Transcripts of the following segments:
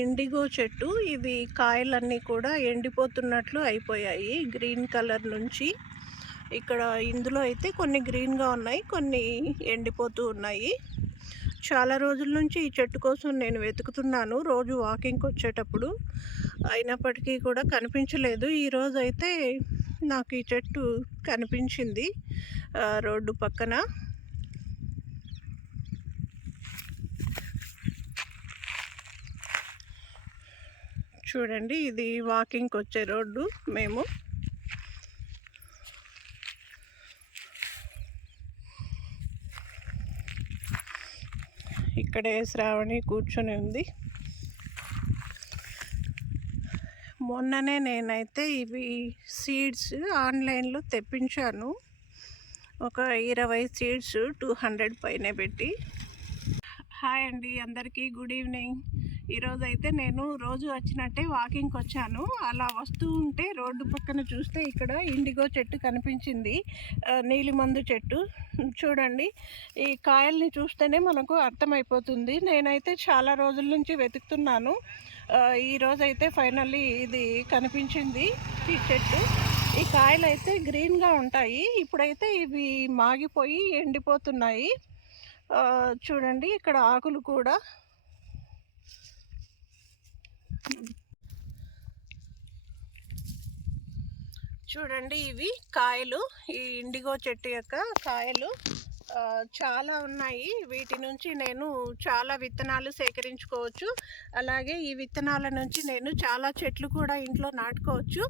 IndiGo చెట్టు. ఇవి కాయలన్నీ కూడా ఎండిపోతున్నట్లు అయిపోయాయి గ్రీన్ కలర్ నుంచి. ఇక్కడ ఇందులో అయితే కొన్ని గ్రీన్గా ఉన్నాయి, కొన్ని ఎండిపోతూ ఉన్నాయి. చాలా రోజుల నుంచి ఈ చెట్టు కోసం నేను వెతుకుతున్నాను రోజు వాకింగ్కి వచ్చేటప్పుడు, అయినప్పటికీ కూడా కనిపించలేదు. ఈరోజు అయితే నాకు ఈ చెట్టు కనిపించింది రోడ్డు పక్కన. చూడండి, ఇది వాకింగ్కి వచ్చే రోడ్డు. మేము ఇక్కడే శ్రావణి కూర్చొని ఉంది. మొన్ననే నేనైతే ఇవి సీడ్స్ ఆన్లైన్లో తెప్పించాను. ఒక 20 సీడ్స్ 200 పైనే పెట్టి. హాయ్ అండి అందరికీ, గుడ్ ఈవినింగ్. ఈరోజు అయితే నేను రోజు వచ్చినట్టే వాకింగ్కి వచ్చాను. అలా వస్తూ ఉంటే రోడ్డు పక్కన చూస్తే ఇక్కడ ఇండిగో చెట్టు కనిపించింది, నీలిమందు చెట్టు. చూడండి, ఈ కాయల్ని చూస్తేనే మనకు అర్థమైపోతుంది. నేనైతే చాలా రోజుల నుంచి వెతుకుతున్నాను. ఈరోజైతే ఫైనల్లీ ఇది కనిపించింది ఈ చెట్టు. ఈ కాయలు అయితే గ్రీన్గా ఉంటాయి. ఇప్పుడైతే ఇవి మాగిపోయి ఎండిపోతున్నాయి. చూడండి, ఇక్కడ ఆకులు కూడా చూడండి, ఇవి కాయలు. ఈ ఇండిగో చెట్టు యొక్క కాయలు చాలా ఉన్నాయి. వీటి నుంచి నేను చాలా విత్తనాలు సేకరించుకోవచ్చు. అలాగే ఈ విత్తనాల నుంచి నేను చాలా చెట్లు కూడా ఇంట్లో నాటుకోవచ్చు.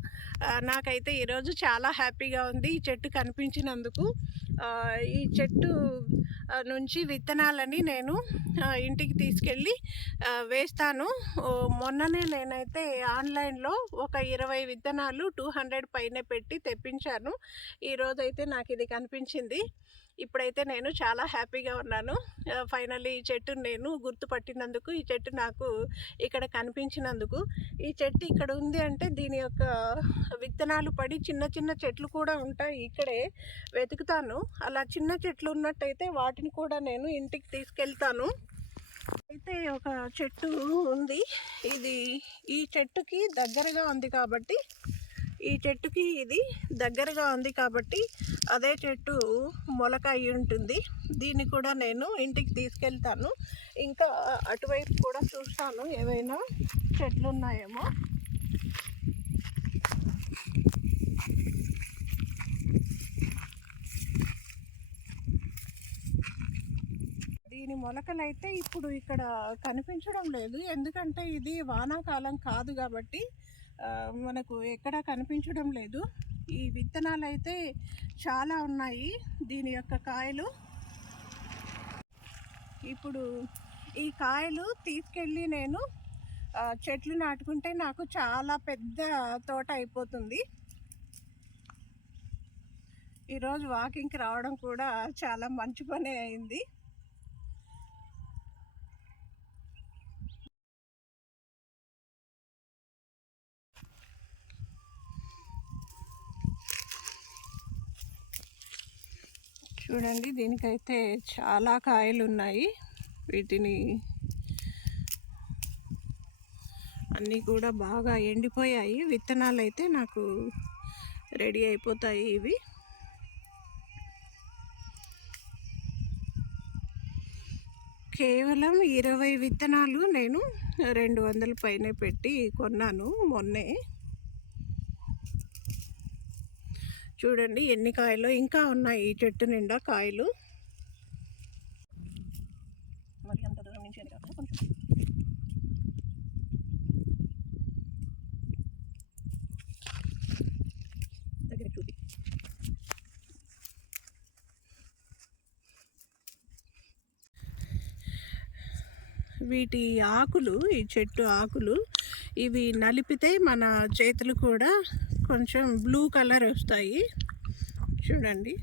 నాకైతే ఈరోజు చాలా హ్యాపీగా ఉంది ఈ చెట్టు కనిపించినందుకు. ఈ చెట్టు నుంచి విత్తనాలని నేను ఇంటికి తీసుకెళ్ళి వేస్తాను. మొన్ననే నేనైతే ఆన్లైన్లో ఒక 20 విత్తనాలు 200 పైనే పెట్టి తెప్పించాను. ఈరోజైతే నాకు ఇది కనిపించింది. ఇప్పుడైతే నేను చాలా హ్యాపీగా ఉన్నాను. ఫైనల్లీ ఈ చెట్టు నేను గుర్తుపట్టినందుకు, ఈ చెట్టు నాకు ఇక్కడ కనిపించినందుకు. ఈ చెట్టు ఇక్కడ ఉంది అంటే దీని యొక్క విత్తనాలు పడి చిన్న చిన్న చెట్లు కూడా ఉంటాయి. ఇక్కడే వెతుకుతాను. అలా చిన్న చెట్లు ఉన్నట్టయితే వాటిని కూడా నేను ఇంటికి తీసుకెళ్తాను. అయితే ఒక చెట్టు ఉంది, ఇది ఈ చెట్టుకి దగ్గరగా ఉంది కాబట్టి, ఇది దగ్గరగా ఉంది కాబట్టి అదే చెట్టు మొలక అయి ఉంటుంది. దీన్ని కూడా నేను ఇంటికి తీసుకెళ్తాను. ఇంకా అటువైపు కూడా చూస్తాను ఏవైనా చెట్లు ఉన్నాయేమో. దీని మొలకలైతే ఇప్పుడు ఇక్కడ కనిపించడం లేదు, ఎందుకంటే ఇది వానాకాలం కాదు కాబట్టి మనకు ఎక్కడా కనిపించడం లేదు. ఈ విత్తనాలు అయితే చాలా ఉన్నాయి దీని యొక్క కాయలు. ఇప్పుడు ఈ కాయలు తీసుకెళ్ళి నేను చెట్లు నాటుకుంటే నాకు చాలా పెద్ద తోట అయిపోతుంది. ఈరోజు వాకింగ్కి రావడం కూడా చాలా మంచి పనే అయింది. చూడండి, దీనికైతే చాలా కాయలు ఉన్నాయి. వీటిని అన్నీ కూడా బాగా ఎండిపోయాయి. విత్తనాలు అయితే నాకు రెడీ అయిపోతాయి. ఇవి కేవలం 20 విత్తనాలు నేను 200 పైనే పెట్టి కొన్నాను మొన్నే. చూడండి ఎన్ని కాయలు ఇంకా ఉన్నాయి ఈ చెట్టు నిండా కాయలు. మరి అంత దూరం నుంచి కొంచెం దగ్గర చూపి. వీటి ఆకులు, ఈ చెట్టు ఆకులు, ఇవి నలిపితే మన చేతులు కూడా కొంచెం బ్లూ కలర్ వస్తాయి. చూడండి,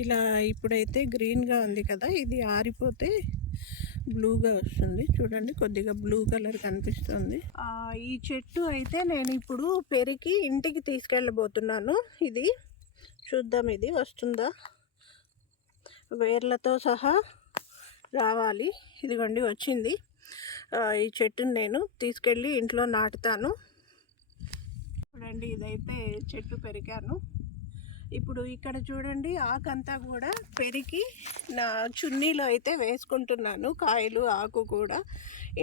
ఇలా ఇప్పుడైతే గ్రీన్గా ఉంది కదా, ఇది ఆరిపోతే బ్లూగా వస్తుంది చూడండి, కొద్దిగా బ్లూ కలర్ కనిపిస్తుంది. ఈ చెట్టు అయితే నేను ఇప్పుడు పెరికి ఇంటికి తీసుకెళ్ళబోతున్నాను. ఇది చూద్దాం, ఇది వస్తుందా, వేర్లతో సహా రావాలి. ఇదిగోండి వచ్చింది. ఈ చెట్టుని నేను తీసుకెళ్ళి ఇంట్లో నాటుతాను. చూడండి, ఇదైతే చెట్టు పెరిగాను. ఇప్పుడు ఇక్కడ చూడండి, ఆకంతా కూడా పెరికి నా చున్నీలో అయితే వేసుకుంటున్నాను. కాయలు ఆకు కూడా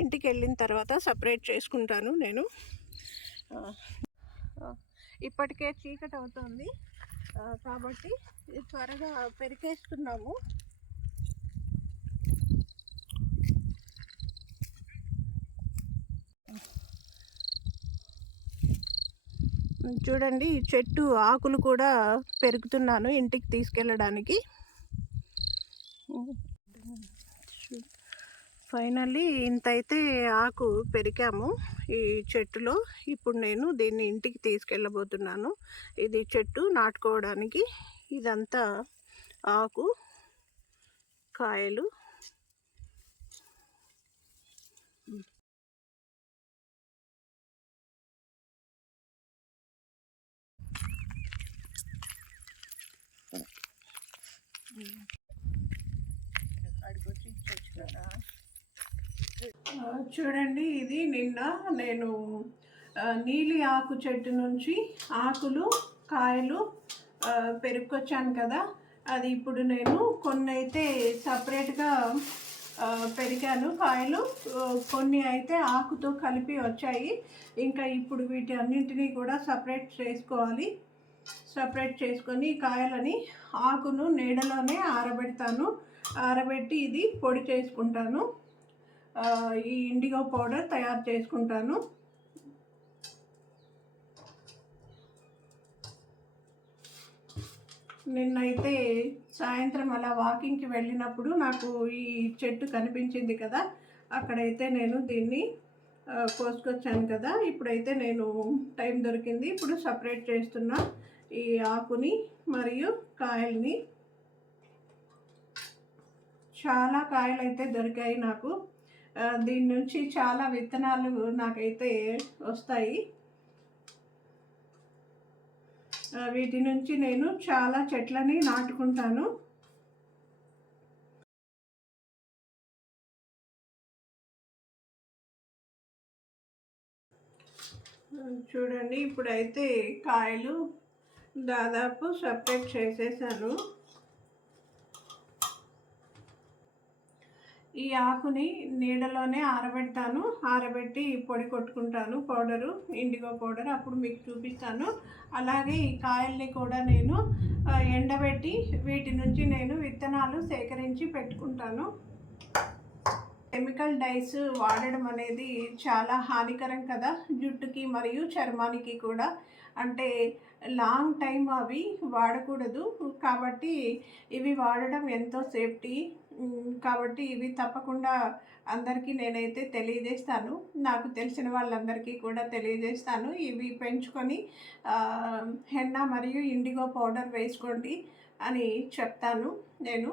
ఇంటికి వెళ్ళిన తర్వాత సపరేట్ చేసుకుంటాను నేను. ఇప్పటికే చీకటి అవుతుంది కాబట్టి త్వరగా పెరికేస్తున్నాము. చూడండి, చెట్టు ఆకులు కూడా పెరుగుతున్నాను ఇంటికి తీసుకెళ్ళడానికి. ఫైనల్లీ ఇంత అయితే ఆకు పెరికాము ఈ చెట్టులో. ఇప్పుడు నేను దీన్ని ఇంటికి తీసుకెళ్ళబోతున్నాను. ఇది చెట్టు నాటుకోవడానికి. ఇదంతా ఆకు, కాయలు. చూడండి, ఇది నిన్న నేను నీలి ఆకు చెట్టు నుంచి ఆకులు, కాయలు పెరుక్కొచ్చాను కదా, అది ఇప్పుడు నేను కొన్ని అయితే సపరేట్గా పెరిగాను. కాయలు కొన్ని అయితే ఆకుతో కలిపి వచ్చాయి. ఇంకా ఇప్పుడు వీటి అన్నింటినీ కూడా సపరేట్ చేసుకోవాలి. సపరేట్ చేసుకొని కాయలని, ఆకును నీడలోనే ఆరబెడతాను. ఆరబెట్టి ఇది పొడి చేసుకుంటాను. ఈ ఇండిగో పౌడర్ తయారు చేసుకుంటాను. నిన్నైతే సాయంత్రం అలా వాకింగ్కి వెళ్ళినప్పుడు నాకు ఈ చెట్టు కనిపించింది కదా, అక్కడైతే నేను దీన్ని కోసుకొచ్చాను కదా. ఇప్పుడైతే నేను టైం దొరికింది, ఇప్పుడు సపరేట్ చేస్తున్నా ఈ ఆకుని మరియు కాయల్ని. చాలా కాయలు అయితే దొరికాయి నాకు. దీని నుంచి చాలా విత్తనాలు నాకైతే వస్తాయి. వీటి నుంచి నేను చాలా చెట్లని నాటుకుంటాను. చూడండి, ఇప్పుడైతే కాయలు దాదాపు సపరేట్ చేసేసాను. ఈ ఆకుని నీడలోనే ఆరబెడతాను. ఆరబెట్టి పొడి కొట్టుకుంటాను, పౌడరు, ఇండిగో పౌడర్. అప్పుడు మీకు చూపిస్తాను. అలాగే ఈ కాయల్ని కూడా నేను ఎండబెట్టి వీటి నుంచి నేను విత్తనాలు సేకరించి పెట్టుకుంటాను. కెమికల్ డైస్ వాడడం అనేది చాలా హానికరం కదా జుట్టుకి మరియు చర్మానికి కూడా. అంటే లాంగ్ టైం అవి వాడకూడదు కాబట్టి ఇవి వాడడం ఎంతో సేఫ్టీ. కాబట్టి ఇవి తప్పకుండా అందరికీ నేనైతే తెలియజేస్తాను. నాకు తెలిసిన వాళ్ళందరికీ కూడా తెలియజేస్తాను. ఇవి పెంచుకొని హెన్నా మరియు ఇండిగో పౌడర్ వేసుకోండి అని చెప్తాను నేను.